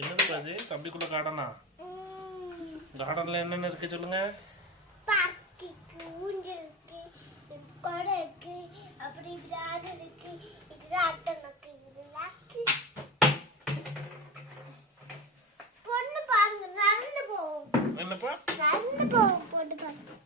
என்னது அது? தம்பிக்குள்ள கார்டனா? கார்டன்ல என்னென்ன இருக்கு சொல்லுங்க. பார்க்கு ஊஞ்சல் இருக்கு, கொடை இருக்கு, அப்படி விளையாடு இருக்கு, இது ஆட்டம் இருக்கு, இது லாக்கு. பொண்ணு பாருங்க நடந்து போகும். என்னப்பா? நடந்து போகும் பொண்ணு பாருங்க.